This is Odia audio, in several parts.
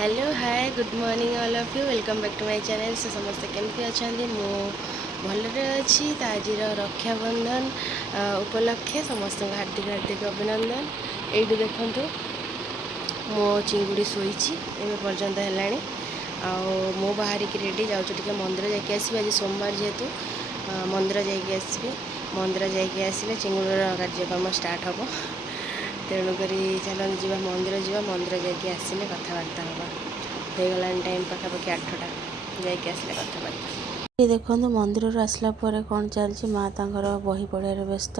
Hello hi good morning all of you welcome back to my channel. से समस्त केमती अच्छा मो भलरे अच्छी तो आज रक्षाबंधन उपलक्षे समस्त हार्दिक हार्दिक अभिनंदन। ये देखु मो चिंगुड़ी शोची एवं पर्यंत है मो बाहरिक रेडी जाऊँ मंदिर जाकि आसबि आज सोमवार जेहेतु मंदिर जाकि आसबि मंदिर जाकि आसले चिंगुड़ीर कार्यक्रम स्टार्ट हम तेणुक चलन जी मंदिर जाकि आसने कथबार्ता हाँ होगला टाइम पखापाखि 8टा जाकि आसले कथबार्ता। देखो मंदिर आसला पर कौन चलती माँ तर बही पढ़ार व्यस्त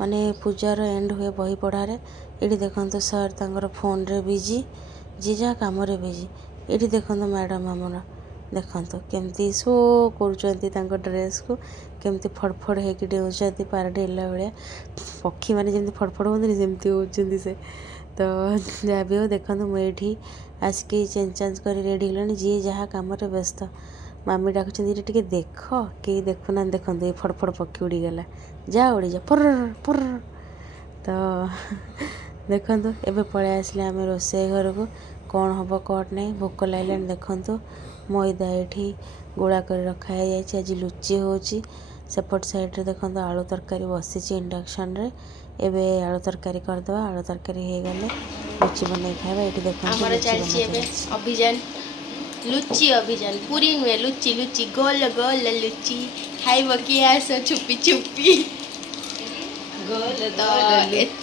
माने पूजार एंड हुए बही पढ़ार। ये देखो सर तर फोन रे बिजी जी जहाँ कम बिजी। ये देखो मैडम आमर देखो केमती शो कर ड्रेस को केमती फड़फड़ होकर डेउंट पार डेला भाया पक्षी मैंने जमी फड़फड़ होती जमती होती से। तो जहाँ भी हो देखो मुझे आसिक चेंज चेंज कर रेडी होगा जी जहाँ कम व्यस्त। मामी डाकुचंदी टे देख कई देखुना देखो ये फड़फड़ पक्षी उड़ीगला जा उड़ी जा पुर पुर। तो देखु एबे पलि आसले आम रोसे घर को कौन हम कौन नहीं भोक लगे देखु मैदा ये गोला कर रखा आज लुची होची सेपट साइड रे देखो आलू तरकारी बसी इंडक्शन रे एबे आलू तरकारी करदे आलू तरकारी हो गले लुची बन खावा। ये देखो अभियान लुची अभियान पूरी नुहे लुची लुची गोल गोल लुची खाइब किए आस छुपी छुपी तो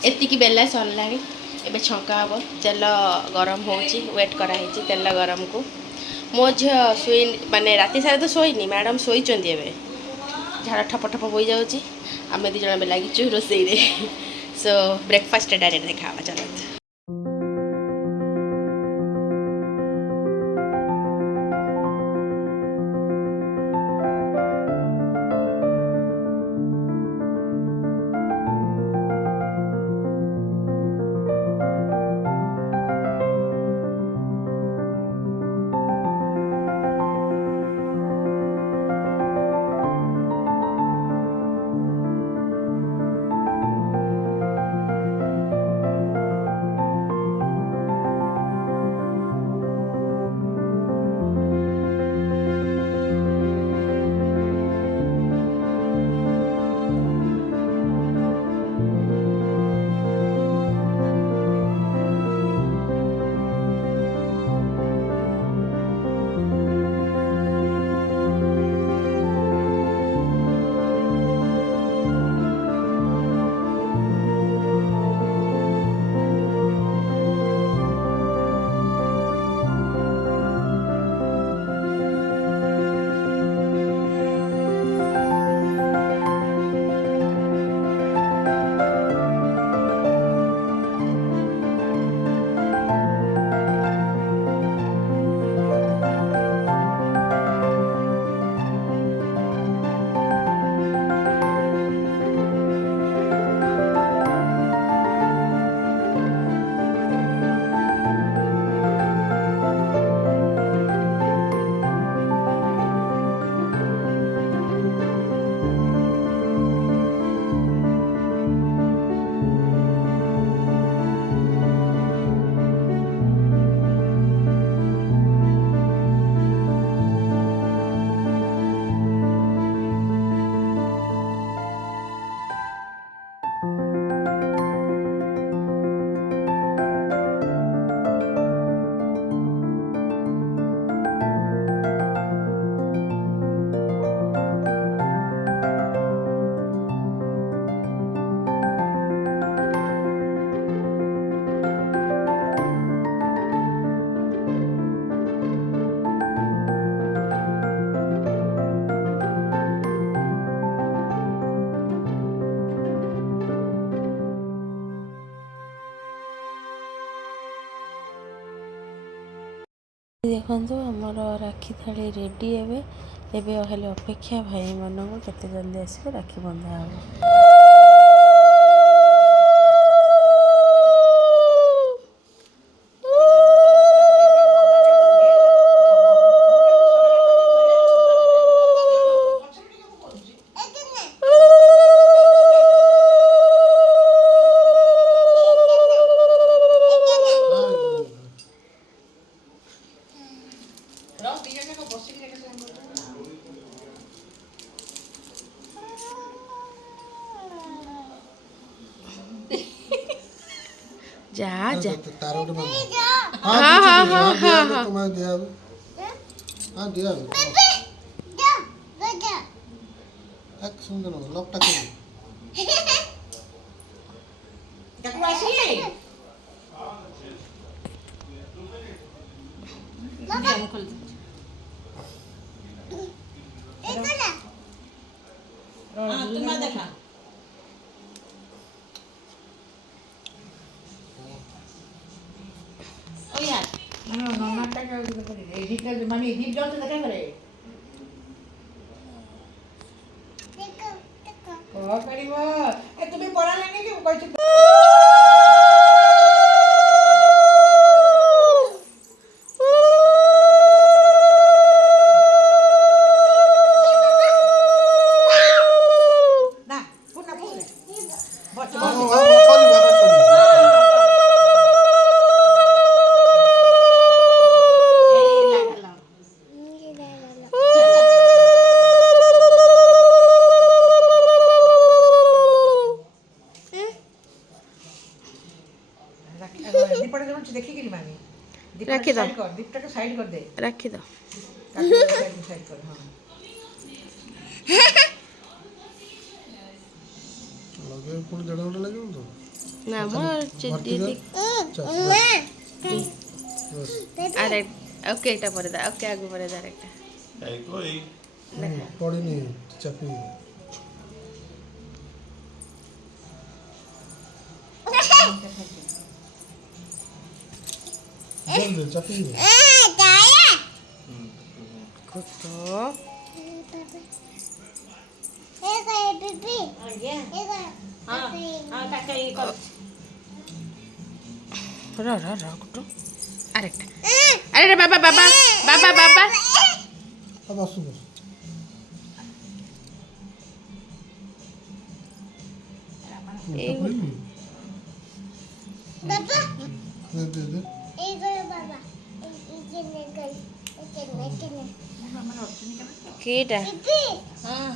एतिकी बेला सरला एबे छंका हम तेल गरम होची वेट कराई तेल गरम को मो झी शोई माने राति सारा तो शोनी मैडम शोचंदी एबे झाड़ ठप ठप हो जाऊँगी आम दी जन लगिचु रोसई रे। सो ब्रेकफास्ट डायरेक्ट देखा चलो। देखो आमर राखी थाली रेडी एबे खाली अपेक्षा भाई मन को केते जल्दी आसवे राखी बंधा हम। जा जा तार उठे मार हाँ हाँ हाँ हाँ हाँ तुम्हारे दिया हां दिया एक सुंदर लॉक टाके देखा মানে এডিট জলতে দেখা করে କରିବ ଏ ତୁମେ ପଢ଼ାଲେନି କି ମୁଁ କହିଛି ନା ପୁନା ପୁନା ବସ दीपटा जब देखिए मामी रखी दो दीपटा को साइड कर दे रखी दो साइड कर हां लगे पुणी देढ़ घंटा लगे तो ना मोर दीदी अरे ओके এটা পরে দাও ওকে আগে পরে দাও একটা এই কই पड़ेनी चापी जल्दी चापी কত हां हां काका ये कर रा रा रा কত আরেকটা আরে বাবা বাবা বাবা বাবা अब आसू बस এই बाबा दे दे কেটা हां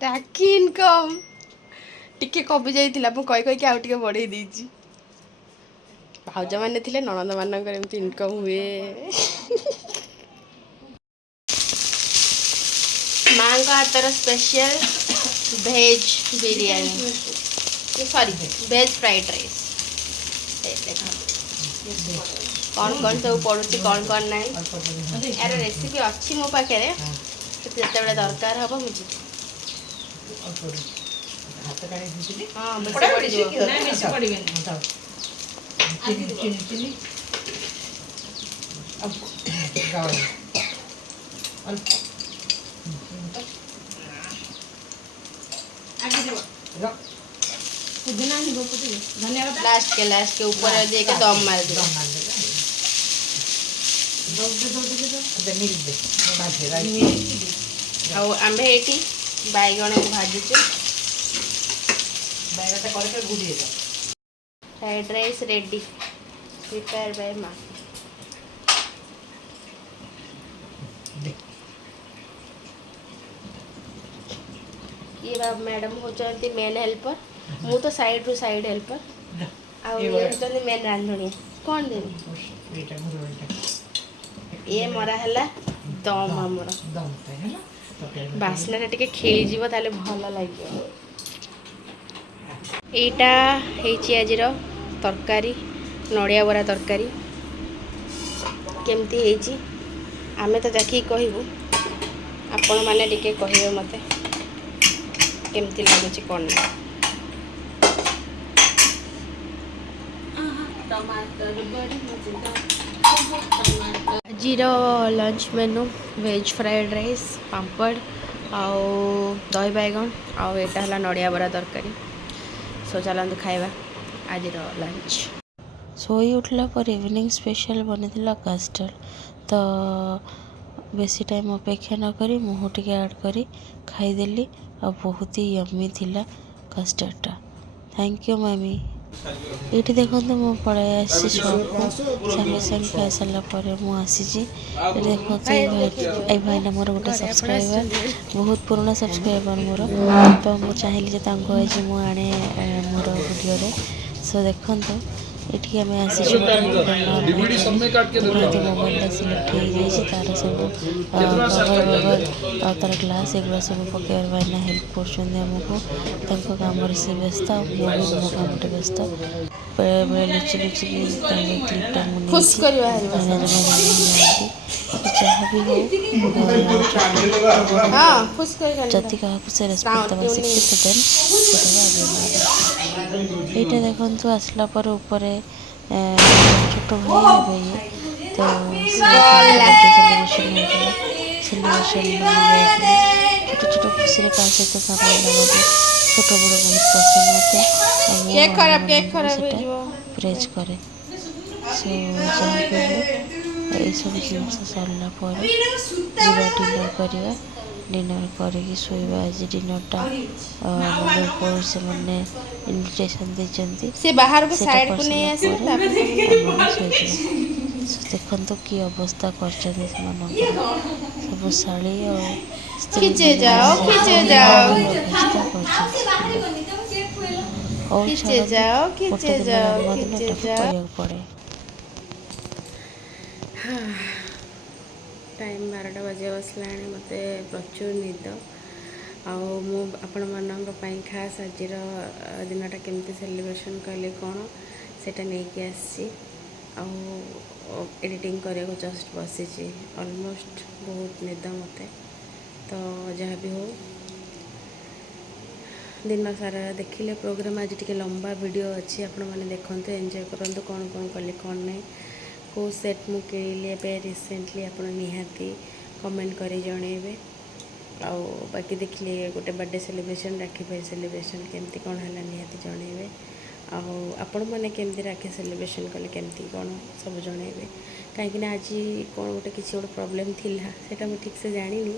টাকি ইনকম ଟିକେ କମି ଯାଇଥିଲା ମୁଁ କହି କହିକି ଆଉ ଟିକେ ବଢ଼େଇ ଦେଇଛି ଭାଉଜମାନେ ଥିଲେ ନଣନ୍ଦମାନଙ୍କର ଏମିତି ଇନକମ୍ ହୁଏ ମାଙ୍କ ହାତର ସ୍ପେଶାଲ ଭେଜ୍ ବିରିୟାନୀ ସରି ଭେଜ୍ ଫ୍ରାଇଡ୍ ରାଇସ୍ କ'ଣ କ'ଣ ସବୁ ପଡ଼ୁଛି କ'ଣ କ'ଣ ନାହିଁ ଏହାର ରେସିପି ଅଛି ମୋ ପାଖରେ ଯେତେବେଳେ ଦରକାର ହେବ ମୁଁ ଯିବି हाथ काढी दिसली ହଁ ବେଶୀ ପଡ଼ିଯିବ नाही बेसी पडिबेन जाऊ चिनी चिनी चिनी अब गाव अल्प आगे देव र पुदीना ही गो पुदीना धन्यवाद लास्ट के ऊपर दे के दम मार दे दम मार दे दे मिल दे भाजी राई ଆଉ ଆମ୍ଭେ ଏଇଠି ବାଇଗଣକୁ ଭାଜୁଛୁ बैगटा करके गुडी दे fried rice ready prepare by माँ ये बाब मैडम होचंती मेन हेल्पर मु तो साइड रु साइड हेल्पर आ ये होचंती मेन रांधुणी कौन देबी एटा मुरोटा ये मरा हला दम हमर दम है ना बास्ना टिके खेली जीवो ताले भल लागियो এইটা ହେଇଛି ଆଜିର ତରକାରୀ ନଡ଼ିଆ ବରା ତରକାରୀ କେମିତି ହେଇଛି ଆମେ ତ ଦେଖିକି କହିବୁ ଆପଣମାନେ ଟିକେ କହିବେ ମୋତେ କେମିତି ଲାଗୁଛି କ'ଣ ନା ଆଜିର lunch menu veg fried rice papad ଆଉ ଦହି ବାଇଗଣ ଆଉ ଏଇଟା ହେଲା ନଡ଼ିଆ ବରା ତରକାରୀ सो चलते खाଇବା ଆଜିର ଲଞ୍ଚ ଶୋଇ ଉଠିଲା ପରେ ଇଭିନିଂ ସ୍ପେଶାଲ ବନିଥିଲା କଷ୍ଟର୍ଡ଼ ତ ବେଶୀ ଟାଇମ୍ ଅପେକ୍ଷା ନ କରି ମୁହଁ ଟିକେ ଆଡ଼୍ କରି ଖାଇଦେଲି ଆଉ ବହୁତ ହି ୟମ୍ମି ଥିଲା କଷ୍ଟର୍ଡ଼ଟା ଥ୍ୟାଙ୍କ ୟୁ ମାମି। ଏଇଠି ଦେଖନ୍ତୁ ମୁଁ ପଳେଇ ଆସିଛି ସପ୍କୁ ସାଙ୍ଗେ ସାଙ୍ଗେ ଖାଇସାରିଲା ପରେ ମୁଁ ଆସିଛି। ଏଠି ଦେଖନ୍ତୁ ଏଇ ଭାଇନା ମୋର ଗୋଟେ ସବସ୍କ୍ରାଇବର୍, ବହୁତ ପୁରୁଣା ସବସ୍କ୍ରାଇବର୍ ମୋର। ତ ମୁଁ ଚାହିଁଲି ଯେ ତାଙ୍କୁ ଆଜି ମୁଁ ଆଣେ ମୋର ଭିଡ଼ିଓରେ। ସୋ ଦେଖନ୍ତୁ ଏଠିକି ଆମେ ଆସିଛୁ ମୋବାଇଲଟା ସିଲେକ୍ଟ ହେଇଯାଇଛି, ତାର ସବୁ କଭର ଆଉ ତାର ଗ୍ଲାସ୍ ଏଗୁଡ଼ା ସବୁ ପକେଇବାର ଭାଇନା ହେଲ୍ପ କରୁଛନ୍ତି ଆମକୁ। ତାଙ୍କ କାମରେ ସେ ବ୍ୟସ୍ତ ଆଉ ମୁଁ ବି ମୋ କାମରେ ବ୍ୟସ୍ତ। ବେଳେବେଳେ ଲୁଚି ଲୁଚିକି ତାଙ୍କ କ୍ଲିପ୍ଟା ମୁଁ ନେଇଛି, ଭାଇନା ଜମା ଜାଣିନାହାନ୍ତି। ଯାହା ବି ହଉ ଯଦି କାହାକୁ ସେ ରେସ୍ପେକ୍ଟ ଦେବା ଶିଖିଛି ଦେନ୍ ସେଇଟାକୁ ଆଗେଇ ନେବା। ଏଇଟା ଦେଖନ୍ତୁ ଆସିଲା ପରେ ଉପରେ ଛୋଟ ଭାଇ ହେବେ ଇଏ, ତ ସେଲିବ୍ରେସନ୍ ହେଉଥିଲା। ସେଲିବ୍ରେସନ୍ ଯାଇଥିଲି ଛୋଟ ଛୋଟ ଖୁସିରେ କାହା ସହିତ ସାମିଲ ହେବାକୁ ଛୋଟ ବଡ଼ ବହୁତ ପସନ୍ଦ ମୋତେ, ଆଉ ମୁଁ ସେଇଟା ପ୍ରେଜ୍ କରେ। ସୋ ଯାହା ବି ହଉ ଏଇସବୁ ଜିନିଷ ସରିଲା ପରେ ଯିବା ଡିନର୍ କରିବା। ଡିନର୍ କରିକି ଶୋଇବା। ଆଜି ଡିନର୍ଟା ମନ୍ଦିର ଉପରୁ ସେମାନେ ଇନଭିଟେସନ୍ ଦେଇଛନ୍ତି, ସେଇଟା କରିସାରିଲା ପରେ ଆମେ ଶୋଇଯିବା। ଦେଖନ୍ତୁ କି ଅବସ୍ଥା କରିଛନ୍ତି ସେମାନଙ୍କର, ସବୁ ଶାଢ଼ୀ ଆଉ ସ୍ତ୍ରୀ ଅବସ୍ଥା କରିଛନ୍ତି। ହଉ ଛାଡ଼ନ୍ତୁ, ଗୋଟେ ଦିନ ଜନ୍ମଦିନ ଏଟାକୁ କରିବାକୁ ପଡ଼େ। ଟାଇମ୍ 12ଟା ବାଜିବାକୁ ବସିଲାଣି, ମୋତେ ପ୍ରଚୁର ନିଦ। ଆଉ ମୁଁ ଆପଣମାନଙ୍କ ପାଇଁ ଖାସ୍ ଆଜିର ଦିନଟା କେମିତି ସେଲିବ୍ରେସନ୍ କଲି କ'ଣ ସେଇଟା ନେଇକି ଆସିଛି। ଆଉ ଏଡ଼ିଟିଂ କରିବାକୁ ଜଷ୍ଟ ବସିଛି। ଅଲମୋଷ୍ଟ ବହୁତ ନିଦ ମୋତେ। ତ ଯାହା ବି ହଉ ଦିନ ସାରା ଦେଖିଲେ ପ୍ରୋଗ୍ରାମ୍, ଆଜି ଟିକେ ଲମ୍ବା ଭିଡ଼ିଓ ଅଛି, ଆପଣମାନେ ଦେଖନ୍ତୁ, ଏନ୍ଜୟ କରନ୍ତୁ କ'ଣ କ'ଣ କଲି କ'ଣ ନାହିଁ, କେଉଁ ସେଟ୍ ମୁଁ କିଣିଲି ଏବେ ରିସେଣ୍ଟଲି ଆପଣ ନିହାତି କମେଣ୍ଟ କରି ଜଣାଇବେ। ଆଉ ବାକି ଦେଖିଲେ ଗୋଟେ ବାର୍ଥଡ଼େ ସେଲିବ୍ରେସନ୍, ରାକ୍ଷୀ ପାଇଁ ସେଲିବ୍ରେସନ୍ କେମିତି କ'ଣ ହେଲା ନିହାତି ଜଣାଇବେ। ଆଉ ଆପଣମାନେ କେମିତି ରାକ୍ଷୀ ସେଲିବ୍ରେସନ୍ କଲେ, କେମିତି କ'ଣ ସବୁ ଜଣାଇବେ। କାହିଁକିନା ଆଜି କ'ଣ ଗୋଟେ କିଛି ଗୋଟେ ପ୍ରୋବ୍ଲେମ୍ ଥିଲା, ସେଇଟା ମୁଁ ଠିକ୍ସେ ଜାଣିନି।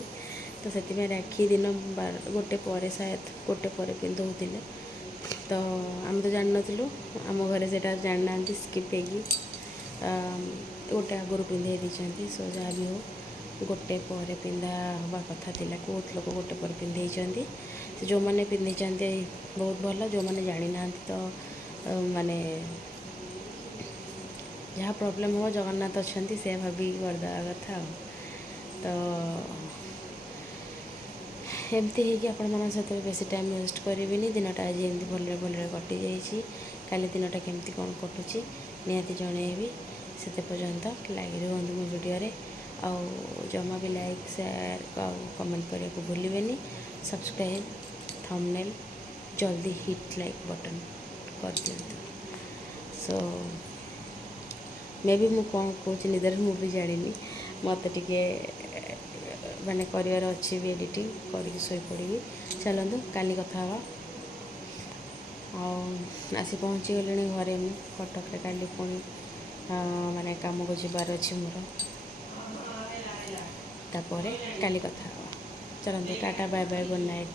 ତ ସେଥିପାଇଁ ରାକ୍ଷୀ ଦିନ 1 ପରେ ସାୟଦ 1 ପରେ ପିନ୍ଧଉଥିଲେ, ତ ଆମେ ତ ଜାଣିନଥିଲୁ। ଆମ ଘରେ ସେଇଟା ଜାଣିନାହାନ୍ତି, ସ୍କିପ୍ ହେଇକି 1 ଆଗରୁ ପିନ୍ଧେଇ ଦେଇଛନ୍ତି। ସୋ ଯାହା ବି ହଉ 1 ପରେ ପିନ୍ଧା ହେବା କଥା ଥିଲା, ବହୁତ ଲୋକ 1 ପରେ ପିନ୍ଧେଇଛନ୍ତି। ସେ ଯେଉଁମାନେ ପିନ୍ଧେଇଛନ୍ତି ବହୁତ ଭଲ, ଯେଉଁମାନେ ଜାଣିନାହାନ୍ତି ତ ମାନେ ଯାହା ପ୍ରୋବ୍ଲେମ୍ ହେବ ଜଗନ୍ନାଥ ଅଛନ୍ତି, ସେ ଭାବିକି କରିଦେବା କଥା। ଆଉ ତ ଏମିତି ହେଇକି ଆପଣମାନଙ୍କ ସହିତ ବେଶୀ ଟାଇମ୍ ୱେଷ୍ଟ କରିବିନି। ଦିନଟା ଆଜି ଏମିତି ଭଲରେ ଭଲରେ କଟିଯାଇଛି। କାଲି ଦିନଟା କେମିତି କ'ଣ କଟୁଛି ନିହାତି ଜଣାଇବି। ସେତେ ପର୍ଯ୍ୟନ୍ତ ଲାଗି ରୁହନ୍ତୁ ମୋ ଭିଡ଼ିଓରେ। ଆଉ ଜମା ବି ଲାଇକ୍, ସେୟାର ଆଉ କମେଣ୍ଟ କରିବାକୁ ଭୁଲିବେନି। ସବସ୍କ୍ରାଇବ୍, ଥମ୍ବନେଲ୍ ଜଲ୍ଦି ହିଟ୍ ଲାଇକ୍ ବଟନ୍ କରିଦିଅନ୍ତୁ। ସୋ ମେ ବି ମୁଁ କ'ଣ କହୁଛି ନିଦରେ ମୁଁ ବି ଜାଣିନି। ମୋତେ ଟିକେ ମାନେ କରିବାର ଅଛି ବି, ଏଡ଼ିଟିଂ କରିକି ଶୋଇପଡ଼ିବି। ଚାଲନ୍ତୁ କାଲି କଥା ହେବା। ଆଉ ଆସି ପହଞ୍ଚିଗଲିଣି ଘରେ ମୁଁ କଟକରେ। କାଲି ପୁଣି ମାନେ କାମକୁ ଯିବାର ଅଛି ମୋର। ତାପରେ କାଲି କଥା ହେବା। ଚାଲନ୍ତୁ tata, bye bye, good night.